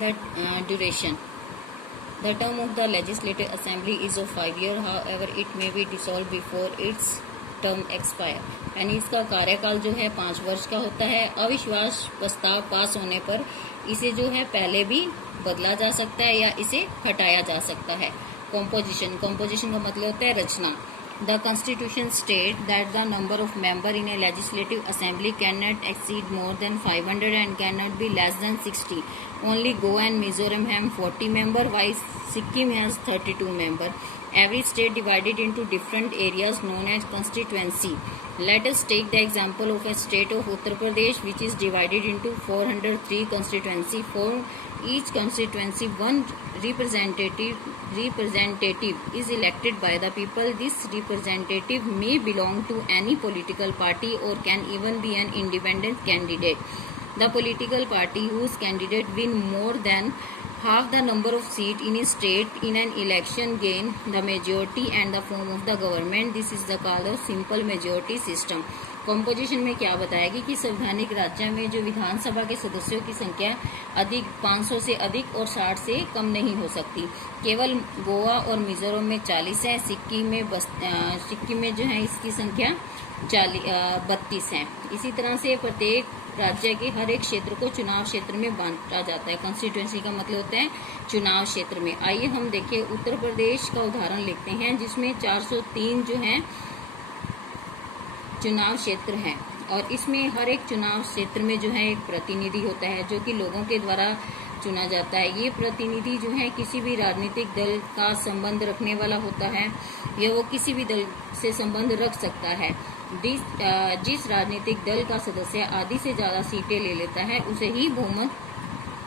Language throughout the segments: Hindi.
Duration. The term of the Legislative Assembly is of 5 years. However, it may be dissolved before its term expire. यानी इसका कार्यकाल जो है 5 वर्ष का होता है। अविश्वास प्रस्ताव पास होने पर इसे जो है पहले भी बदला जा सकता है या इसे हटाया जा सकता है। Composition का मतलब होता है रचना। The Constitution states that the number of members in a legislative assembly cannot exceed more than 500 and cannot be less than 60. Only Goa and Mizoram have 40 members, while Sikkim has 32 members. Every state divided into different areas known as constituency. Let us take the example of a state of Uttar Pradesh, which is divided into 403 constituency. For each constituency, one representative is elected by the people. This representative may belong to any political party or can even be an independent candidate. The political party whose candidate win more than half the number of seats in a state in an election gain the majority and the form of the government. This is the called of simple majority system. Composition में क्या बताएगी कि संवैधानिक राज्य में जो विधानसभा के सदस्यों की संख्या अधिक 500 से अधिक और 60 से कम नहीं हो सकती। केवल गोवा और मिजोरम में 40 है। सिक्किम में जो है इसकी संख्या 32 है। इसी तरह से प्रत्येक राज्य के हर एक क्षेत्र को चुनाव क्षेत्र में बांटा जाता है। कॉन्स्टिट्यूएंसी का मतलब होता है चुनाव क्षेत्र में। आइए हम देखिए उत्तर प्रदेश का उदाहरण लेते हैं, जिसमें 403 जो है चुनाव क्षेत्र हैं और इसमें हर एक चुनाव क्षेत्र में जो है एक प्रतिनिधि होता है जो कि लोगों के द्वारा चुना जाता है। ये प्रतिनिधि जो है किसी भी राजनीतिक दल का संबंध रखने वाला होता है या वो किसी भी दल से संबंध रख सकता है। जिस राजनीतिक दल का सदस्य आधी से ज़्यादा सीटें ले लेता है उसे ही बहुमत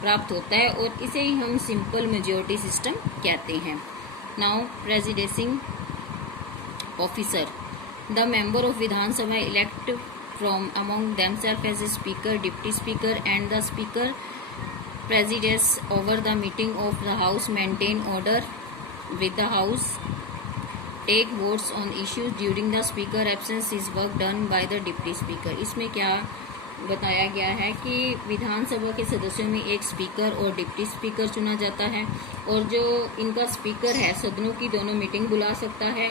प्राप्त होता है और इसे ही हम सिंपल मेजोरिटी सिस्टम कहते हैं। Now presiding officer, the member of Vidhan Sabha elect from among themselves as a speaker, deputy speaker and the speaker presides over the meeting of the house, maintain order with the house, take votes on issues during the speaker absence is work done by the deputy speaker. इसमें क्या बताया गया है कि विधानसभा के सदस्यों में एक स्पीकर और डिप्टी स्पीकर चुना जाता है और जो इनका स्पीकर है सदनों की दोनों मीटिंग बुला सकता है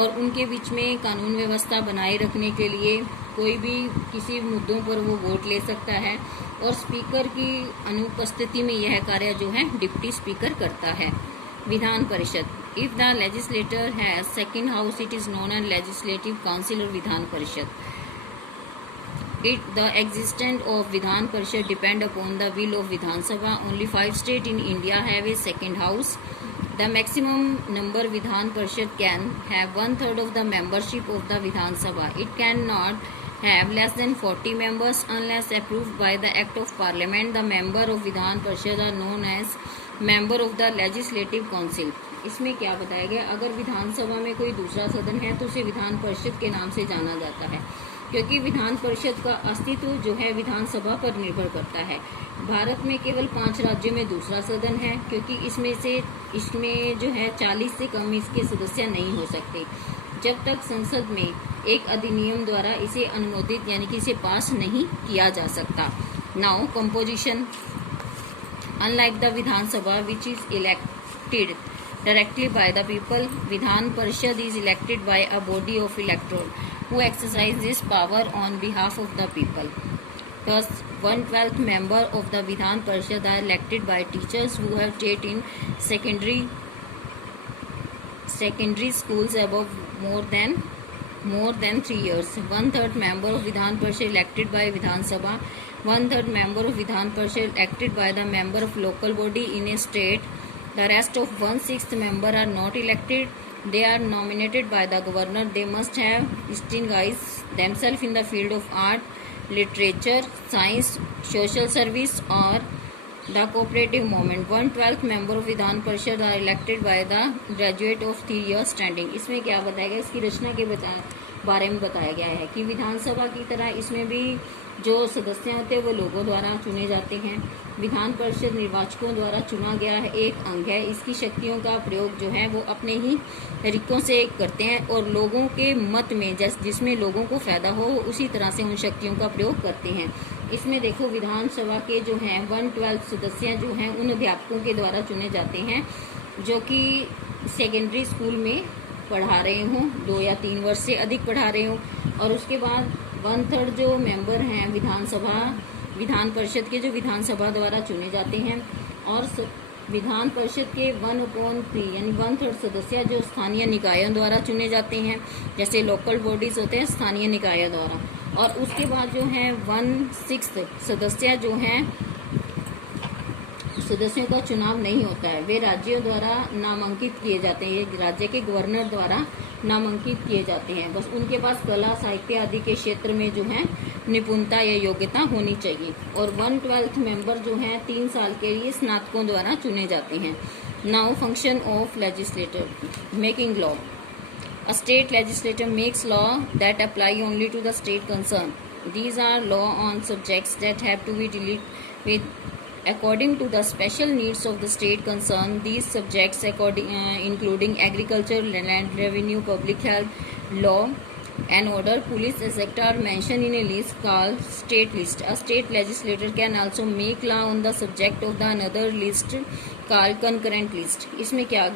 और उनके बीच में कानून व्यवस्था बनाए रखने के लिए कोई भी किसी मुद्दों पर वो वोट ले सकता है और स्पीकर की अनुपस्थिति में यह कार्य जो है डिप्टी स्पीकर करता है। विधान परिषद, if the legislator has second house it is known as legislative council और विधान परिषद। The existence of Vidhan Parishad depend upon the will of Vidhan Sabha. Only 5 states in India have a second house. The maximum number Vidhan Parishad can have 1/3 of the membership of the Vidhan Sabha. It cannot have less than 40 members unless approved by the Act of Parliament. The member of Vidhan Parishad are known as member of the Legislative Council. इसमें क्या बताया गया, अगर विधानसभा में कोई दूसरा सदन है तो उसे विधान परिषद के नाम से जाना जाता है क्योंकि विधान परिषद का अस्तित्व जो है विधानसभा पर निर्भर करता है। भारत में केवल 5 राज्यों में दूसरा सदन है क्योंकि इसमें जो है 40 से कम इसके सदस्य नहीं हो सकते जब तक संसद में एक अधिनियम द्वारा इसे अनुमोदित यानी कि इसे पास नहीं किया जा सकता। Now composition, unlike the Vidhan Sabha which is elected directly by the people, Vidhan Parishad is elected by a body of electors who exercise this power on behalf of the people. Thus, 1/12 member of the Vidhan Parishad are elected by teachers who have taught in secondary schools above more than 3 years. 1/3 member of Vidhan Parishad elected by Vidhan Sabha. 1/3 member of Vidhan Parishad elected by the member of local body in a state. The rest of 1/6 member are not elected. They are nominated by the governor. They must have distinguished themselves in the field of art, literature, science, social service or the cooperative movement. 1/12 member of Vidhan Parishad are elected by the graduate of 3 years standing. इसमें क्या बताया गया, इसकी रचना के बारे में बताया गया है कि विधानसभा की तरह इसमें भी जो सदस्य होते हैं वो लोगों द्वारा चुने जाते हैं। विधान परिषद निर्वाचकों द्वारा चुना गया है एक अंग है। इसकी शक्तियों का प्रयोग जो है वो अपने ही तरीकों से करते हैं और लोगों के मत में जिसमें लोगों को फायदा हो उसी तरह से उन शक्तियों का प्रयोग करते हैं। इसमें देखो विधानसभा के जो हैं 1/12 सदस्य जो हैं उन अध्यापकों के द्वारा चुने जाते हैं जो कि सेकेंडरी स्कूल में पढ़ा रहे हों, 2 या 3 वर्ष से अधिक पढ़ा रहे हों। और उसके बाद 1/3 जो मेंबर हैं विधान परिषद के जो विधानसभा द्वारा चुने जाते हैं। और विधान परिषद के 1/3 यानी 1/3 सदस्य जो स्थानीय निकायों द्वारा चुने जाते हैं, जैसे लोकल बॉडीज होते हैं स्थानीय निकायों द्वारा। और उसके बाद जो है 1/6 सदस्य जो हैं सदस्यों का चुनाव नहीं होता है, वे राज्यों द्वारा नामांकित किए जाते हैं, ये राज्य के गवर्नर द्वारा नामांकित किए जाते हैं। बस उनके पास कला साहित्य आदि के क्षेत्र में जो है निपुणता या योग्यता होनी चाहिए। और 1/12 मेंबर जो हैं 3 साल के लिए स्नातकों द्वारा चुने जाते हैं। Now function of legislator making law. A state legislature makes law that apply only to the state concerned. These are law on subjects that have to be dealt with according to the special needs of the state concerned. These subjects including agriculture, land revenue, public health, law and order, police, etc. are mentioned in a list called state list. A state legislator can also make law on the subject of the another list called concurrent list. इसमें क्या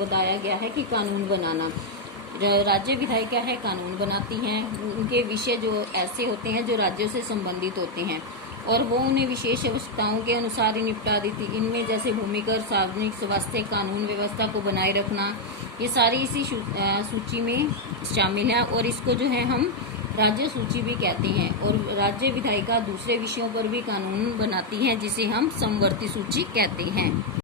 बताया गया है कि कानून बनाना। राज्य विधायिका है कानून बनाती हैं, उनके विषय जो ऐसे होते हैं जो राज्यों से संबंधित होते हैं और वो उन्हें विशेष आवश्यकताओं के अनुसार ही निपटा देती। इनमें जैसे भूमिकर, सार्वजनिक स्वास्थ्य, कानून व्यवस्था को बनाए रखना, ये सारी इसी सूची में शामिल है। और इसको जो है हम राज्य सूची भी कहते हैं। और राज्य विधायिका दूसरे विषयों पर भी कानून बनाती हैं जिसे हम समवर्ती सूची कहते हैं।